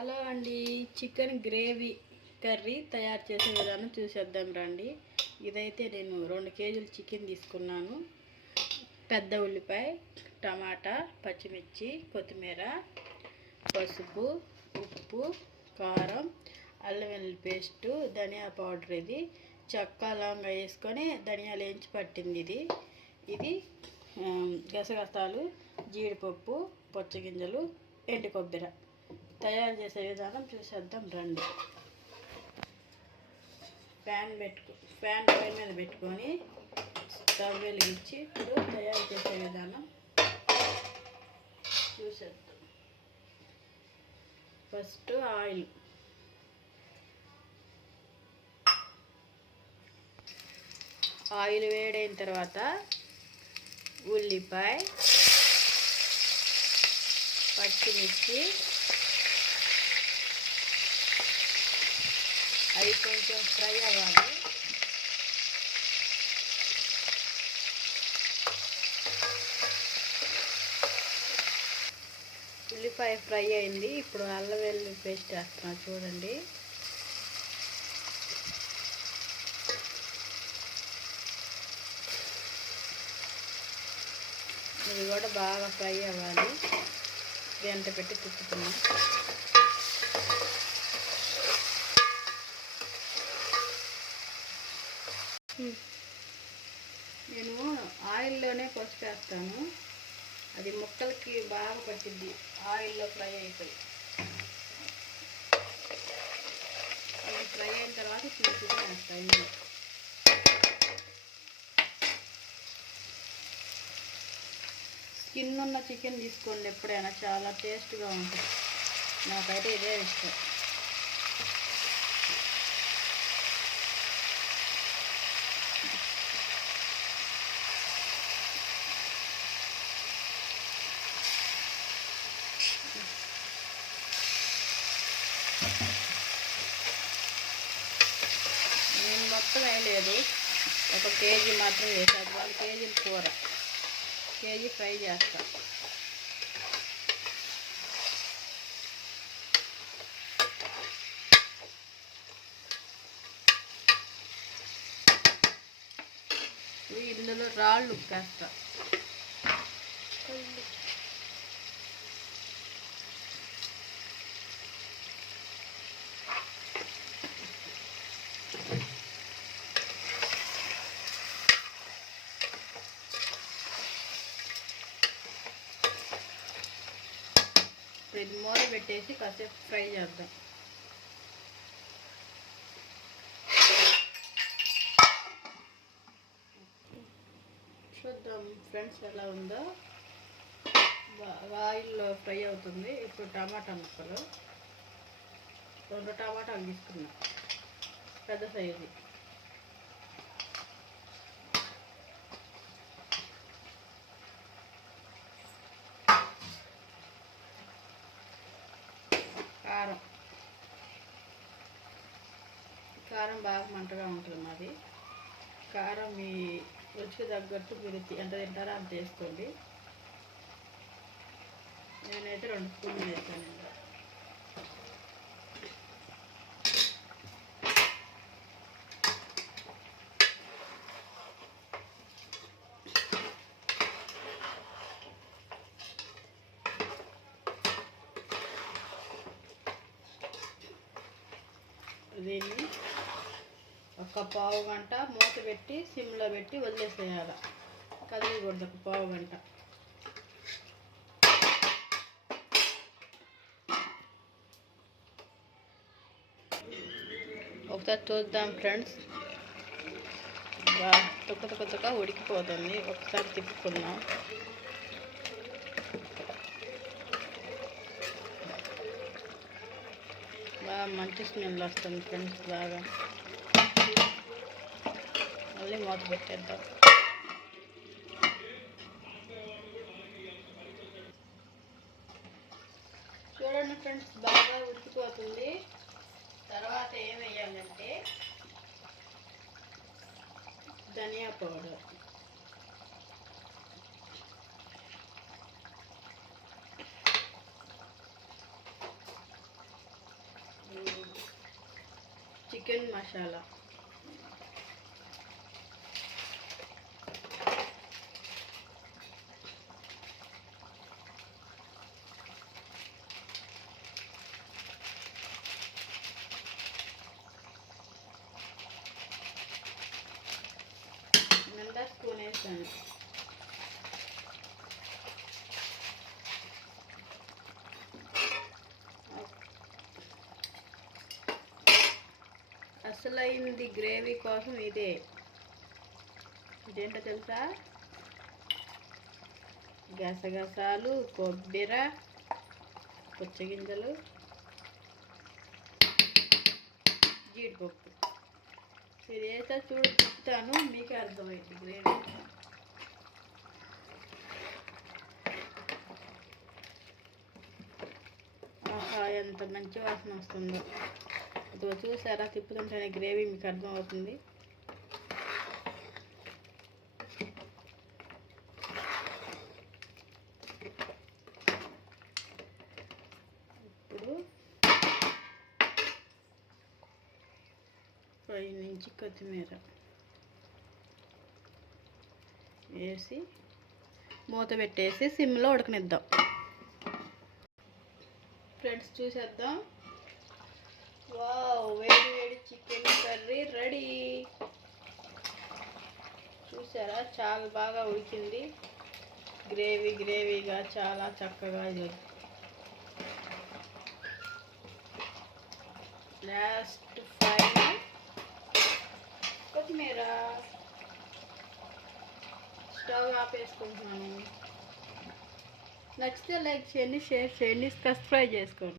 Hello అండి, chicken gravy curry తయారు చేసే విధానం చూసేద్దాం రండి. ఇదైతే నేను 2 కేజీలు చికెన్ తీసుకున్నాను. పెద్ద ఉల్లిపాయ, టమాటా, పచ్చిమిర్చి, కొత్తిమీర, పసుపు, ఉప్పు, కారం, అల్లం వెల్లుల్లి పేస్టు, ధనియా పౌడర్, ఇది చెక్క లవంగ వేసుకొని ధనియాలు వేయించి పట్టింది. ఇది గసగసాలు, జీడిపప్పు, పొచ్చగింజలు, ఎండు కొబ్బరి. తయారు చేసే విధానం చూసేద్దాం రండి. ప్యాన్ పొయ్యి మీద పెట్టుకొని స్టవ్ వెలిగించి ఇప్పుడు తయారు చేసే విధానం చూసేద్దాం. ఫస్ట్ ఆయిల్ వేడైన తర్వాత ఉల్లిపాయ, పచ్చిమిర్చి అవి కొంచెం ఫ్రై అవ్వాలి. ఉల్లిపాయ ఫ్రై అయింది. ఇప్పుడు అల్లం వెల్లుల్లి పేస్ట్ వేస్తున్నా చూడండి. ఇది కూడా బాగా ఫ్రై అవ్వాలి. గంట పెట్టి తిప్పుతున్నాం. నేను ఆయిల్లోనే పసుపు వేస్తాను. అది ముక్కలకి బాగా పట్టిద్ది ఆయిల్లో ఫ్రై అయిపోయి. అది ఫ్రై అయిన తర్వాత చికెన్ వేస్తాను. ఇందులో స్కిన్ ఉన్న చికెన్ తీసుకోండి ఎప్పుడైనా, చాలా టేస్ట్గా ఉంటుంది. నాకైతే ఇదే ఇష్టం. నేను మొత్తం వేయలేదు, 1 కేజీ మాత్రం వేసాను. 1 కేజీల కూర, కేజీ ఫ్రై చేస్తా. ఇందులో రాళ్ళు ఉప్పేస్తా. ఇప్పుడు ఇది మూత పెట్టేసి కాసేపు ఫ్రై చేద్దాం. చూద్దాం ఫ్రెండ్స్ ఎలా ఉందో. ఆయిల్లో ఫ్రై అవుతుంది. ఇప్పుడు టమాటా ముక్కలు 2 టమాటాలు తీసుకున్నా, పెద్ద సైజు. కారం బాగా మంటగా ఉంటుంది మాది. కారం మీ రుచికి తగ్గట్టు మీరు ఎంత తింటారో అంత వేసుకోండి. నేనైతే 2 స్పూన్లు వేసాను. దీన్ని ఒక పావు గంట మూత పెట్టి సిమ్లో పెట్టి వదిలేసేయాలి. కదిలికూడదు. ఒక పావు గంట. ఒకసారి చూద్దాం ఫ్రెండ్స్. తుక్క ఉడికిపోతుంది. ఒకసారి తిప్పుకుందాం. బాగా మంచి స్మెల్ వస్తుంది ఫ్రెండ్స్. బాగా మళ్ళీ మూత పెట్టేద్దాం. చూడండి ఫ్రెండ్స్, బాగా ఉడికిపోతుంది. తర్వాత ఏం వేయాలంటే ధనియా పౌడర్, చికెన్ మసాలా, నిండా స్పూన్ వేసాను. అసలైంది గ్రేవీ కోసం ఇదేంటో తెలుసా? గసగసాలు, కొబ్బరి, పుచ్చగింజలు, జీడిపప్పు. ఇది వేసా చూడు, చెప్తాను, మీకే అర్థమైంది గ్రేవీ. ఆహా, ఎంత మంచి వాసన వస్తుందో! ఇదిగో చూసారా, తిప్పుతుంటేనే గ్రేవీ మీకు అర్థమవుతుంది. ఇప్పుడు పైనుంచి కొత్తిమీర వేసి మూత పెట్టేసి సిమ్లో ఉడకనిద్దాం. ఫ్రెండ్స్, చూసేద్దాం. వావ్, వేడి వేడి చికెన్ కర్రీ రెడీ. చూసారా, చాలా బాగా ఉడికింది. గ్రేవీగా చాలా చక్కగా. లాస్ట్ ఫైనల్ కొత్తిమీర. స్టవ్ ఆపేసుకుంటున్నాను. నచ్చితే లైక్ చేయండి, షేర్ చేయండి, సబ్స్క్రైబ్ చేసుకోండి.